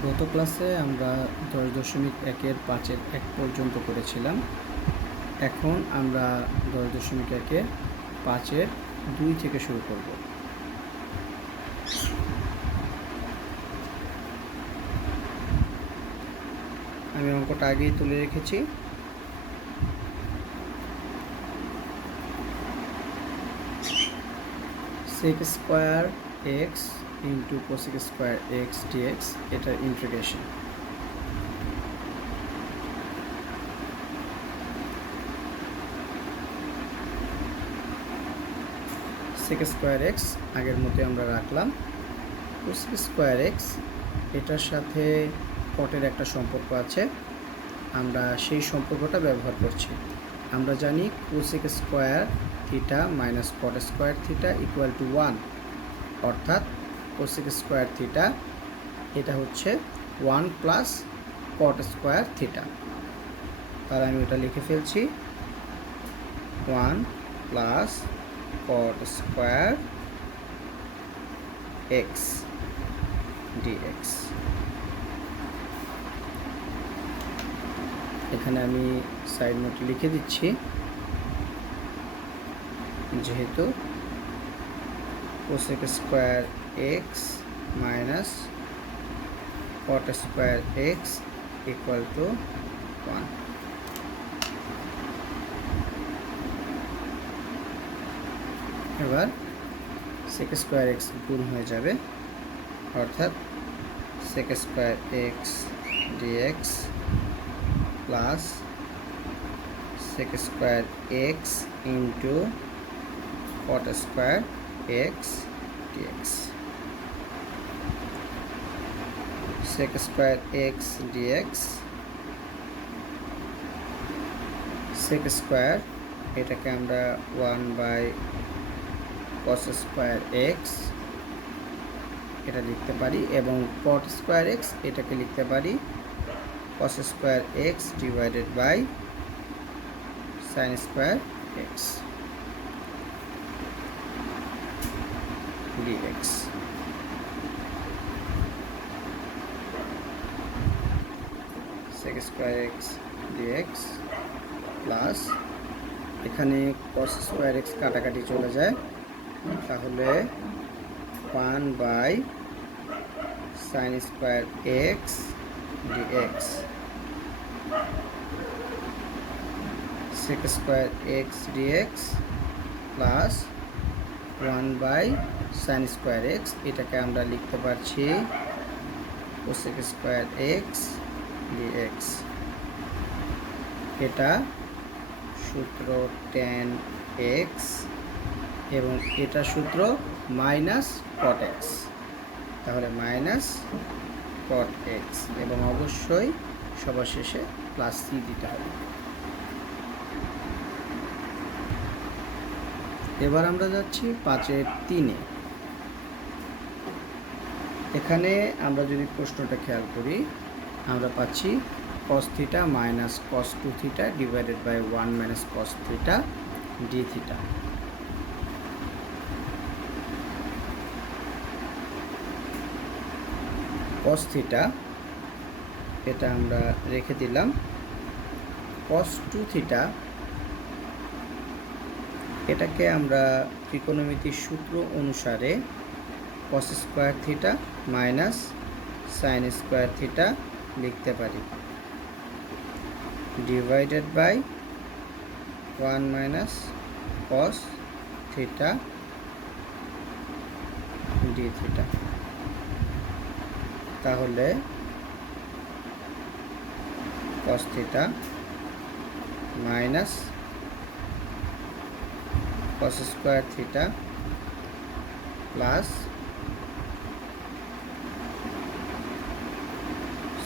গত ক্লাসে আমরা 10.1-এর 5-এর 1 পর্যন্ত করেছিলাম। এখন আমরা 10.1-এর 5-এর 2 থেকে শুরু করব। আমি অঙ্কটা আগেই তুলে রেখেছি। sec square x into cosec square x dx এটার ইন্টিগ্রেশন। sec স্কয়ার x আগের মতো আমরা রাখলাম। cosec স্কয়ার x এটার সাথে কটের একটা সম্পর্ক আছে, আমরা সেই সম্পর্কটা ব্যবহার করছি। আমরা জানি cosec square theta minus cot square theta equal to 1, অর্থাৎ cosec স্কয়ার থিটা এটা হচ্ছে 1 প্লাস cot স্কয়ার থিটা। তাহলে আমি এটা লিখে ফেলছি 1 plus cot square x dx। এখানে আমি সাইড নোটে লিখে দিচ্ছি, যেহেতু cosec square x minus cot square x equal to 1। এবার sec স্কয়ার x গুণ হয়ে যাবে, অর্থাৎ sec square x dx plus sec square x into cot square x dx। sec square x dx sec square এটাকে আমরা 1 by cos square x এটা লিখতে পারি, এবং cot স্কয়ার x এটাকে লিখতে পারি cos square x divided by sin square x dx। sec square x dx plus এখানে cos স্কয়ার x কাটাকাটি চলে যায়, তাহলে 1 by sin square x dx। sec square x dx plus 1 by sin square x এটাকে আমরা লিখতে পারছি cosec square x dx। এটা সূত্র tan x এবং এটা সূত্র মাইনাস cot x, তাহলে মাইনাস cot x এবং অবশ্যই সবার শেষে প্লাস c দিতে হবে। এবার আমরা যাচ্ছি 5-এর 3-এ। এখানে আমরা যদি প্রশ্নটা খেয়াল করি, আমরা পাচ্ছি cos theta minus cos 2 theta divided by 1 minus cos theta d theta. cos theta এটা আমরা রেখে দিলাম। cos 2 থিটা এটাকে আমরা ত্রিকোণমিতির সূত্র অনুসারে cos square theta minus sin square theta লিখতে পারি divided by 1 minus cos theta d theta. তাহলে cos theta minus cos square theta plus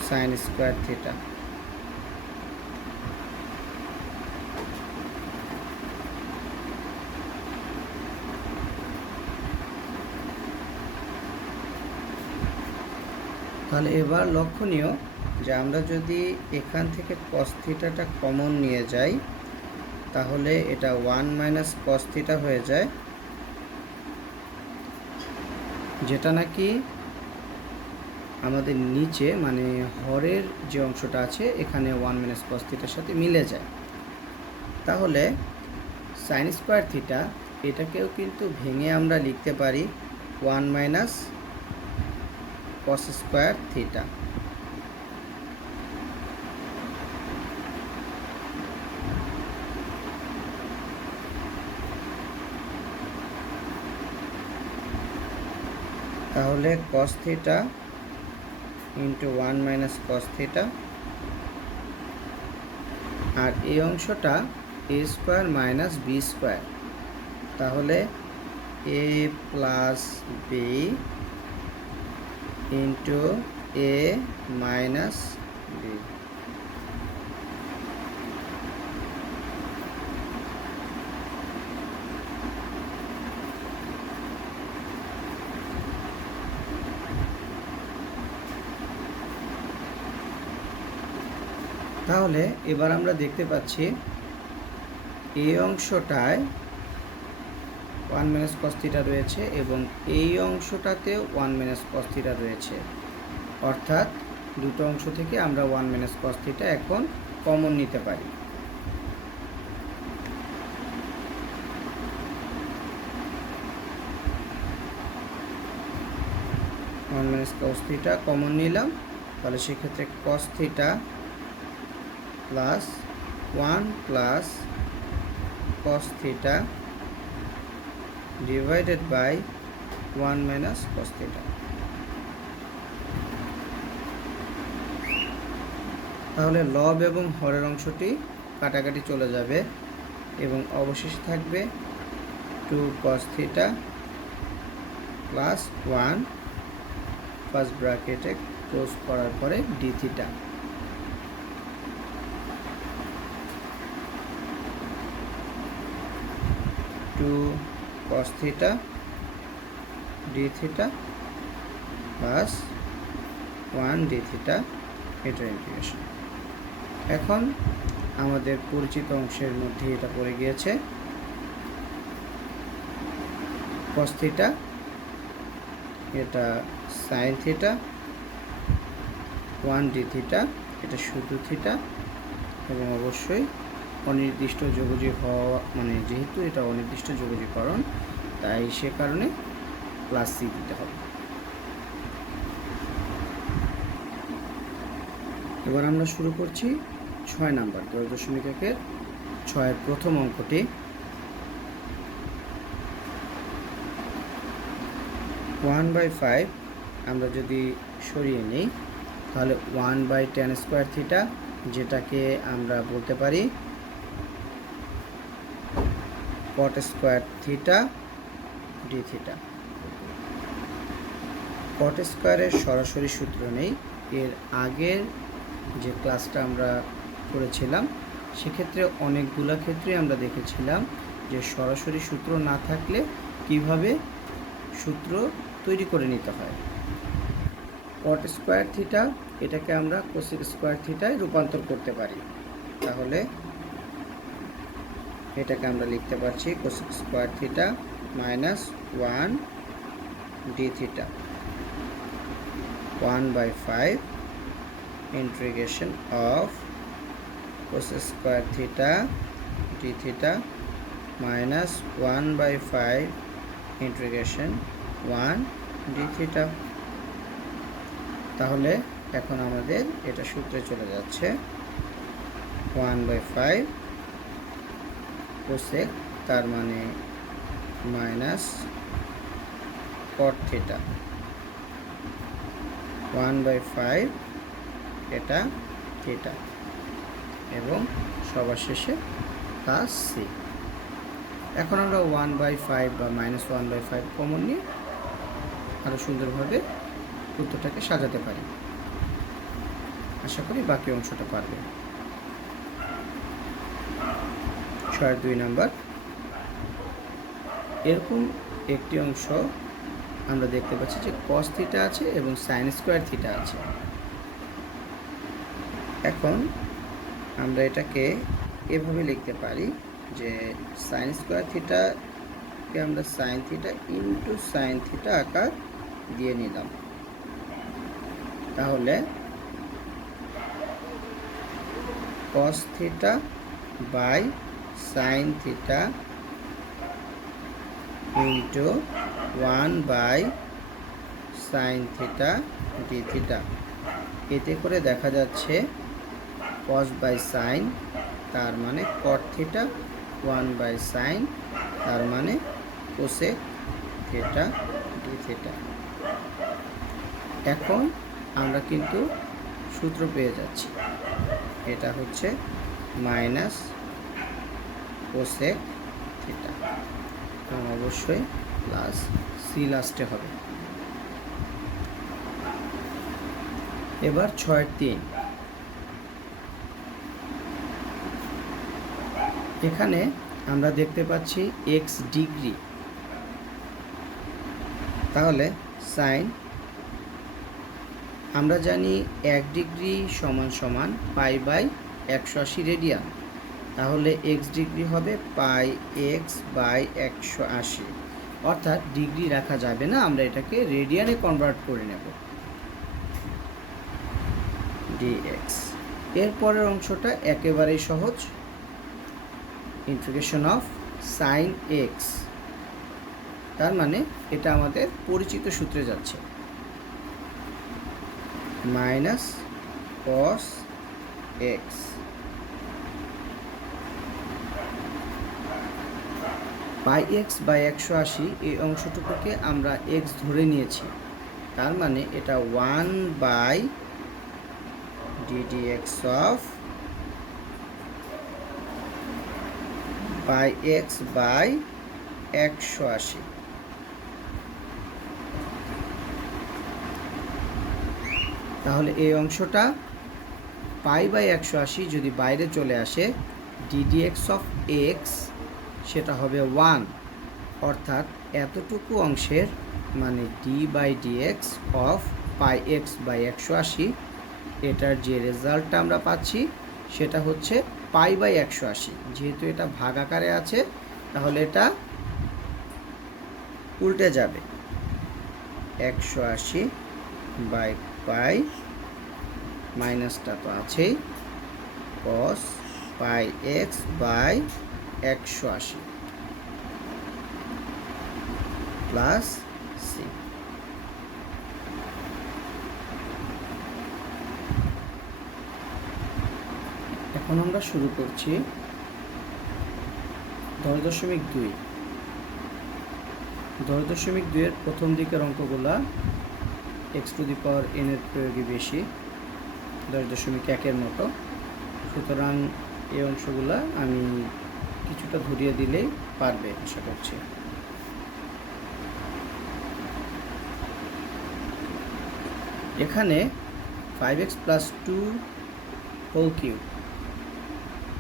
sin square theta. তাহলে এবার লক্ষণীয় যে আমরা যদি এখান থেকে cos থিটাটা কমন নিয়ে যাই, তাহলে এটা 1 মাইনাস cos থিটা হয়ে যায়, যেটা নাকি আমাদের নিচে মানে হরের যে অংশটা আছে এখানে 1 মাইনাস কস থিটার সাথে মিলে যায়। তাহলে সাইন স্কোয়ার থিটা এটাকেও কিন্তু ভেঙে আমরা লিখতে পারি 1 মাইনাস কস স্কোয়ার থিটা। তাহলে cos theta into 1 minus cos theta, আর এই অংশটা a square minus b square, তাহলে a plus b into a minus b. তাহলে এবার আমরা দেখতে পাচ্ছি এই অংশটায় 1 মাইনাস কস থিটা রয়েছে এবং এই অংশটাতেও 1 মাইনাস কস থিটা রয়েছে, অর্থাৎ দুটো অংশ থেকে আমরা 1 মাইনাস কস থিটা এখন কমন নিতে পারি। One minus cos theta common নিলাম, তাহলে সেক্ষেত্রে cos theta plus 1 plus cos theta divided by 1 minus cos theta. তাহলে লব এবং হরের অংশটি কাটাকাটি চলে যাবে এবং অবশেষে থাকবে 2 কস থিটা প্লাস 1 ফার্স্ট ব্র্যাকেটে ক্লোজ করার পরে d theta. Two cos theta D theta plus 1 d theta, এটার ইন্টিগ্রেশন। এখন আমাদের পরিচিত অংশের মধ্যে এটা পড়ে গিয়েছে কস থিটা, এটা সাইন থিটা, 1 ডি থিটা, এটা শুধু থিটা, এবং অবশ্যই অনির্দিষ্ট যোগজী হওয়া মানে যেহেতু এটা অনির্দিষ্ট যোগজীকরণ তাই সে কারণে প্লাস সি দিতে হবে। এবার আমরা শুরু করছি 6 নাম্বার 10.1-এর 6-এর প্রথম অঙ্কটি। 1/5 আমরা যদি সরিয়ে নিই তাহলে 1/tan স্কোয়ার থিটা, যেটাকে আমরা বলতে পারি cot square theta D theta. Cot স্কোয়ারের সরাসরি সূত্র নেই, এর আগের যে ক্লাসটা আমরা করেছিলাম সেক্ষেত্রে অনেকগুলো ক্ষেত্রে আমরা দেখেছিলাম যে সরাসরি সূত্র না থাকলে কিভাবে সূত্র তৈরি করে নিতে হয়। কট স্কোয়ার থিটা এটাকে আমরা কোসেক স্কোয়ার থিটায় রূপান্তর করতে পারি, তাহলে এটাকে আমরা লিখতে পারছি cosec square theta minus 1 d theta 1/5 integration of cos square theta d theta minus 1/5 integration 1 d theta। তাহলে এখন আমাদের এটা সূত্রে চলে যাচ্ছে 1/5 cosec, তার মানে মাইনাস cot theta 1/5 এটা থিটা এবং সবার শেষে প্লাস সি। এখন আমরা 1/5 বা -1/5 কমন নিয়ে আরও সুন্দরভাবে উত্তরটাকে সাজাতে পারি। আশা করি বাকি অংশটা পারবে। 6-2 নাম্বার, এরকম একটি অংশ আমরা দেখতে পাচ্ছি যে কস থিটা আছে এবং সাইন স্কোয়ার থিটা আছে। এখন আমরা এটাকে এভাবে লিখতে পারি যে সাইন স্কোয়ার থিটাকে আমরা sine theta into sine theta আকার দিয়ে নিলাম। তাহলে cos theta by sin theta into 1 by sin theta D theta. এতে করে দেখা যাচ্ছে cos বাই sin তার মানে cot থিটা, 1 বাই sin তার মানে cosec থিটা ডি থিটা। এখন আমরা কিন্তু সূত্র পেয়ে যাচ্ছি, এটা হচ্ছে মাইনাস cosec থিটা এবং অবশ্যই প্লাস সি লাস্টে হবে। এবার 6-3, এখানে আমরা দেখতে পাচ্ছি x ডিগ্রি, তাহলে সাইন আমরা জানি 1 ডিগ্রি সমান সমান পাই বাই 180 রেডিয়ান, তাহলে x ডিগ্রি হবে পাই এক্স বাই 180, অর্থাৎ ডিগ্রি রাখা যাবে না, আমরা এটাকে রেডিয়ানে কনভার্ট করে নেব dx। এরপরের অংশটা একেবারেই সহজ, ইন্টিগ্রেশন অফ সাইন এক্স, তার মানে এটা আমাদের পরিচিত সূত্রে যাচ্ছে, minus cos X by X by 180, এই অংশটুকুকে আমরা এক্স ধরে নিয়েছি, তার মানে এটা 1 by ddx of by X by 180। তাহলে এই অংশটা পাই বাই 180 যদি বাইরে চলে আসে, ddx অফ এক্স সেটা হবে 1, অর্থাৎ এতটুকু অংশের মানে D by DX of pi X by 180, এটার যে রেজাল্টটা আমরা পাচ্ছি সেটা হচ্ছে পাই বাই 180। যেহেতু এটা ভাগ আকারে আছে তাহলে এটা উল্টে যাবে, 180 বাই পাই, মাইনাসটা তো আছেই, cos pi X by 180 plus C. এখন আমরা শুরু করছি 10.2। 10.2 এর প্রথম দিকের অঙ্কগুলা x to the power n এর প্রয়োগই বেশি 10.1 এর মতো, সুতরাং এই অংশগুলা আমি কিছুটা ধরিয়ে দিলেই পারবে আশা করছি। এখানে 5x প্লাস 2 হোল কিউব,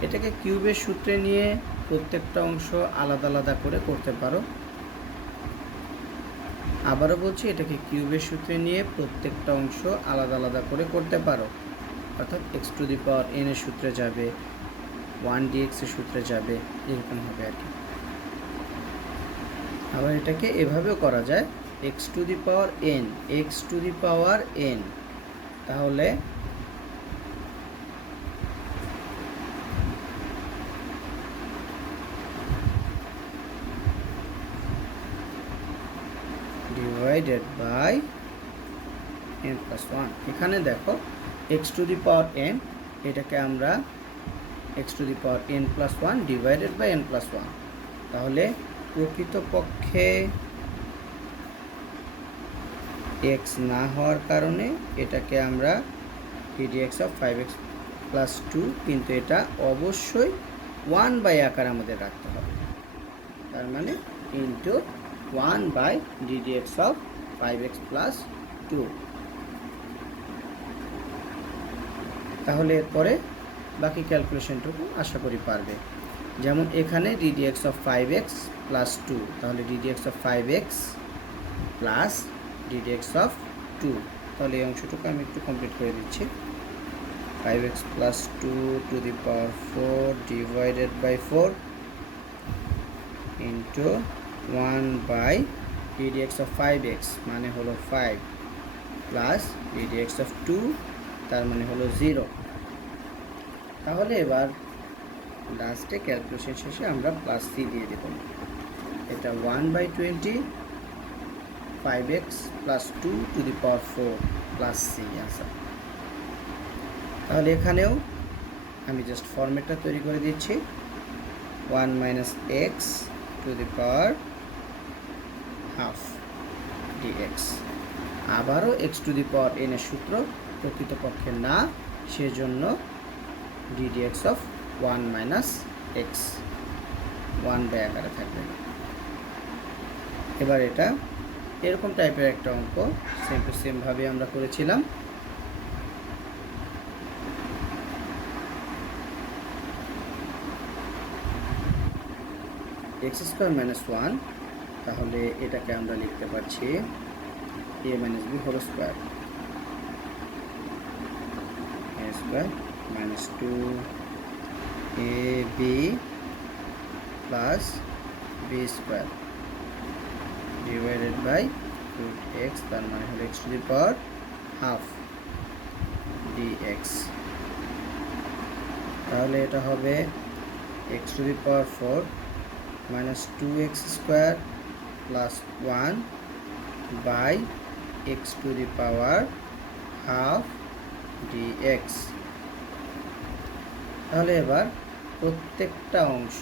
এটাকে কিউবের সূত্রে নিয়ে প্রত্যেকটা অংশ আলাদা আলাদা করে করতে পারো। আবারও বলছি, এটাকে কিউবের সূত্রে নিয়ে প্রত্যেকটা অংশ আলাদা আলাদা করে করতে পারো, অর্থাৎ x to the power N এর সূত্রে যাবে, 1dx এর সূত্রে যাবে, এরকম হবে আর কি। আবার এটাকে এভাবেও করা যায়, X to the power N, X to the power N, তাহলে ডিভাইডেড বাই n প্লাস 1। এখানে দেখো X to the power n, এটাকে আমরা X to the power n plus 1 divided by n plus 1, তাহলে প্রকৃতপক্ষে x না হওয়ার কারণে এটাকে আমরা ddx অফ 5x প্লাস 2, কিন্তু এটা অবশ্যই 1 বাই আকার আমাদের রাখতে হবে, তার মানে into 1 by ddx of 5x plus 2। তাহলে এরপরে বাকি ক্যালকুলেশনটুকু আশা করি পারবে। যেমন এখানে ddx অফ 5x প্লাস 2, তাহলে ddx of 5x plus ddx of 2, তাহলে এই অংশটুকু আমি একটু কমপ্লিট করে দিচ্ছি। 5x plus 2 to the power 4 divided by 4 into 1 by ddx of 5x মানে হলো 5 প্লাস ddx অফ 2, তার মানে হলো 0। তাহলে এবার লাস্টে ক্যালকুলেশন শেষে আমরা প্লাস সি দিয়ে দেব। এটা 1/20 5x plus 2 to the power 4 plus c answer. তাহলে এখানেও আমি জাস্ট ফরম্যাটটা তৈরি করে দিচ্ছি, 1 minus x to the power half dx. আবারও x to the power N এর সূত্র প্রকৃতপক্ষে না, সেজন্য ddx of 1 minus x 1 by আকারে থাকবে। এবার এটা এরকম টাইপের একটা অঙ্ক সেম টু সেমভাবে আমরা করেছিলাম। এক্স স্কোয়ার মাইনাস 1, তাহলে এটাকে আমরা লিখতে পারছি a minus b whole square, a square minus 2ab plus b square divided by root x, তার মানে হলো x to the power half dx. তাহলে এটা হবে x to the power 4 minus 2x square plus 1 by x to the power half dx. তাহলে এবার প্রত্যেকটা অংশ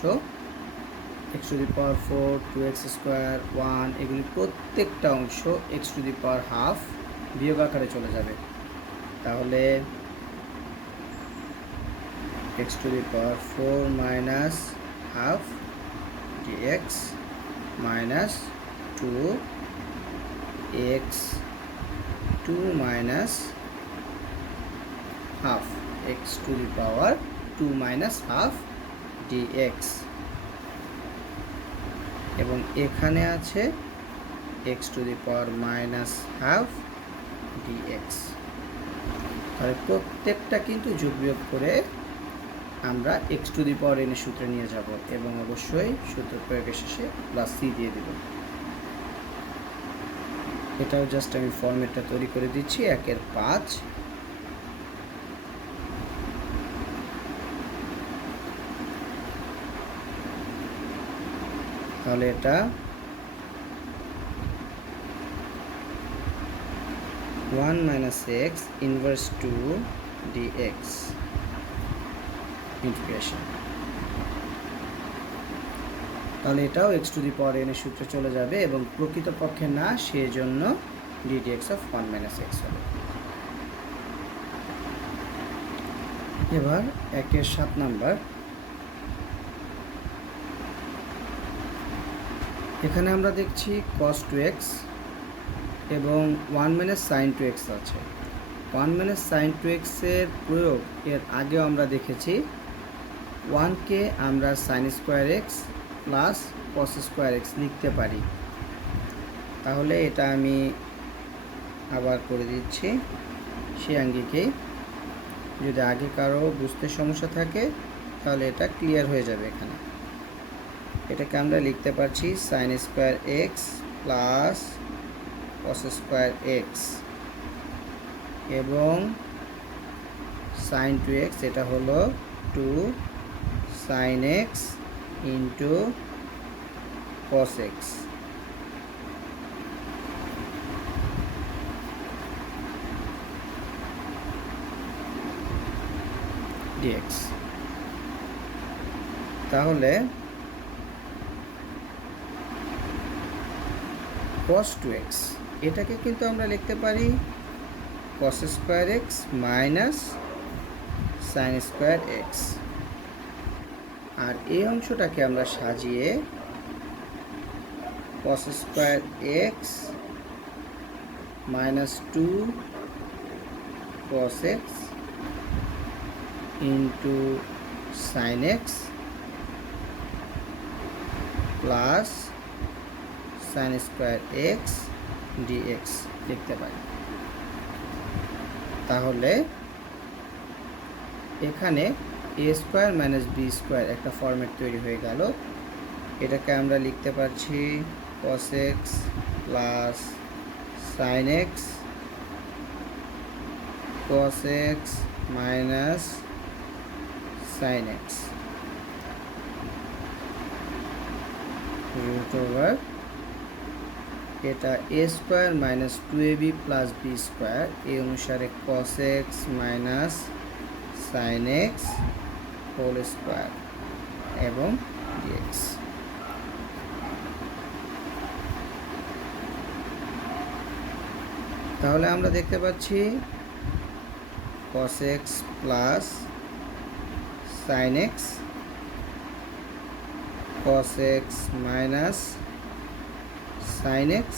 x to the power 4, 2x square, 1 এগুলি প্রত্যেকটা অংশ x to the power half বিয়োগ আকারে চলে যাবে। তাহলে x to the power 4 minus half dx minus 2x 2 minus half x to the power 2 minus half dx, এবং এখানে আছে x to the power minus half dx। তাহলে প্রত্যেকটা কিন্তু যোগ বিয়োগ করে আমরা X to the power N এর সূত্রে নিয়ে যাব, এবং অবশ্যই সূত্র প্রয়োগের শেষে প্লাস সি দিয়ে দেব। এটাও জাস্ট আমি ফরম্যাটটা তৈরি করে দিচ্ছি 1/5। তাহলে এটা 1 minus X inverse 2 DX integration. তাহলে এটাও X to the power N এর সূত্রে চলে যাবে, এবং প্রকৃতপক্ষে না, সেজন্য ডিডিএক্স অফ 1 মাইনাস এক্স হবে। এবার 1/7 নাম্বার, এখানে আমরা দেখছি cos 2x এবং 1 মাইনাস সাইন 2x আছে। 1 মাইনাস সাইন 2x এর প্রয়োগ এর আগেও আমরা দেখেছি। 1কে আমরা sign square x plus cos square x লিখতে পারি। তাহলে এটা আমি আবার করে দিচ্ছি সে আঙ্গিকেই। যদি আগে কারো বুঝতে সমস্যা থাকে তাহলে এটা ক্লিয়ার হয়ে যাবে। এখানে এটাকে আমরা লিখতে পারছি sine square x plus cos square x, এবং সাইন 2x এটা হলো 2 sine x into cos x. Dx. তাহলে cos 2x এটাকে কিন্তু আমরা লিখতে পারি cos square x minus sine square x, আর এই অংশটাকে আমরা সাজিয়ে cos square x minus 2 cos x into sine x plus sine square x dx লিখতে পারি। তাহলে এখানে a square minus b square একটা ফরম্যাট তৈরি হয়ে গেল। এটাকে আমরা লিখতে পারছি cos X plus sine X cos x minus sin x root over এটা a square minus 2ab plus b square এই অনুসারে cos x minus sin x whole square এবং dx। তাহলে আমরা দেখতে পাচ্ছি cos x plus sin x cos x minus sin x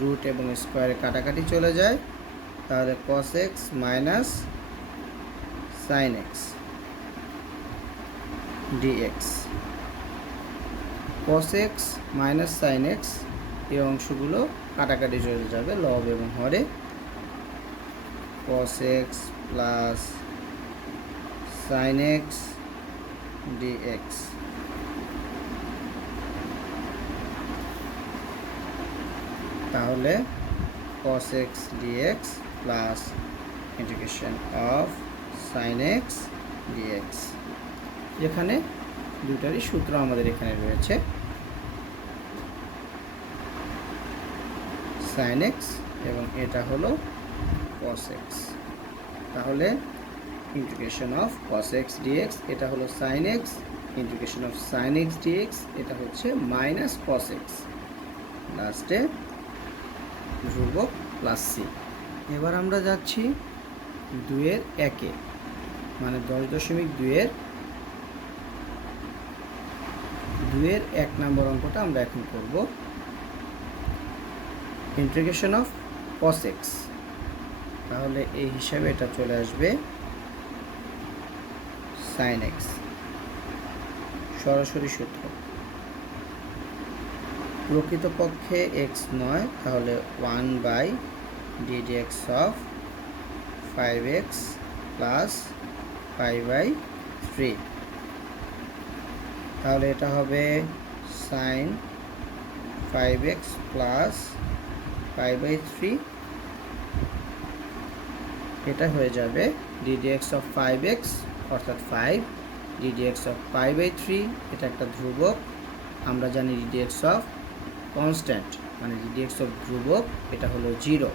root এবং স্কোয়ারে কাটাকাটি চলে যায়, তাহলে cos x minus sin x dx। cos x minus sin x এই অংশগুলো কাটাকাটি চলে যাবে লব এবং হরে, cos x plus sin x dx। তাহলে cos x dx plus integration of sin x dx, যেখানে দুটারই সূত্র আমাদের এখানে রয়েছে, sin x এবং এটা হলো cos x। তাহলে integration of cos x dx এটা হলো sin x, integration of sin x dx এটা হচ্ছে মাইনাস cos x, লাস্টে ধ্রুবক প্লাস c। এবার আমরা যাচ্ছি 2-এর 1-এ, মানে 10.2-এর 1 নম্বর অঙ্কটা আমরা এখন করব। ইন্টিগ্রেশন অফ cos x, তাহলে এই হিসাবে এটা চলে আসবে sin x, সরাসরি সূত্র। প্রকৃতপক্ষে x নয়, তাহলে 1/ddx অফ 5x প্লাস 5/3, তাহলে এটা হবে sin 5x প্লাস 5/3, এটা হয়ে যাবে ddx অফ 5x অর্থাৎ 5, ddx অফ 5/3 এটা একটা ধ্রুবক, আমরা জানি ddx অফ কনস্ট্যান্ট মানে ddx অফ ধ্রুবক এটা হলো 0,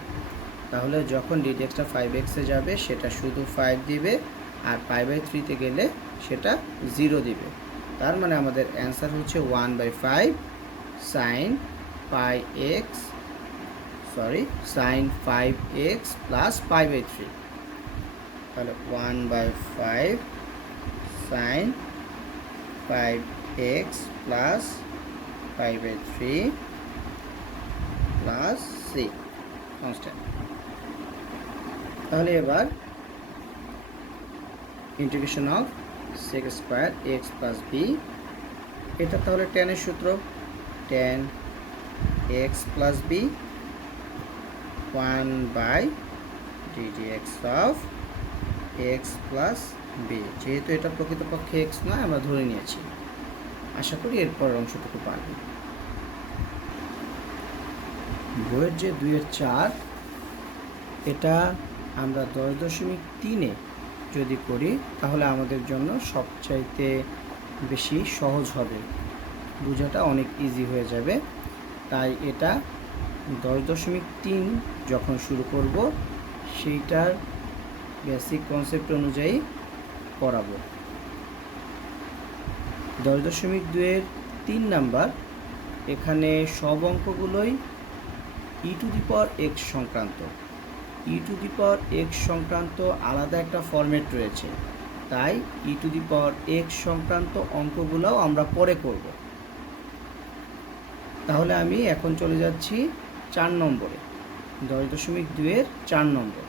তাহলে যখন ddxটা 5x-এ যাবে সেটা শুধু 5 দিবে, আর 5/3-তে গেলে সেটা 0 দিবে। তার মানে আমাদের অ্যান্সার হচ্ছে 1/5 sin 5x প্লাস 5/3, তাহলে 1/5 sin 5x plus 5/3 plus c constant. তাহলে এবার integration of sec square x plus b, এটা তাহলে tan এর সূত্র, tan x plus b 1/ddx of x plus b, যেহেতু এটা প্রকৃতপক্ষে x নয় আমরা ধরে নিয়েছি। আশা করি এরপরের অংশটুকু পারবেন। বইয়ের যে 2-এর 4 এটা আমরা 10.3-এ যদি করি তাহলে আমাদের জন্য সবচাইতে বেশি সহজ হবে, বোঝাটা অনেক ইজি হয়ে যাবে। তাই এটা 10.3 যখন শুরু করব সেইটার বেসিক কনসেপ্ট অনুযায়ী করাবো। 10.2-এর 3 নাম্বার, এখানে সব অঙ্কগুলোই e⁻x সংক্রান্ত। e⁻x সংক্রান্ত আলাদা একটা ফরম্যাট রয়েছে, তাই e⁻x সংক্রান্ত অঙ্কগুলোও আমরা পরে করব। তাহলে আমি এখন চলে যাচ্ছি 4 নম্বরে, 10.2-এর 4 নম্বর।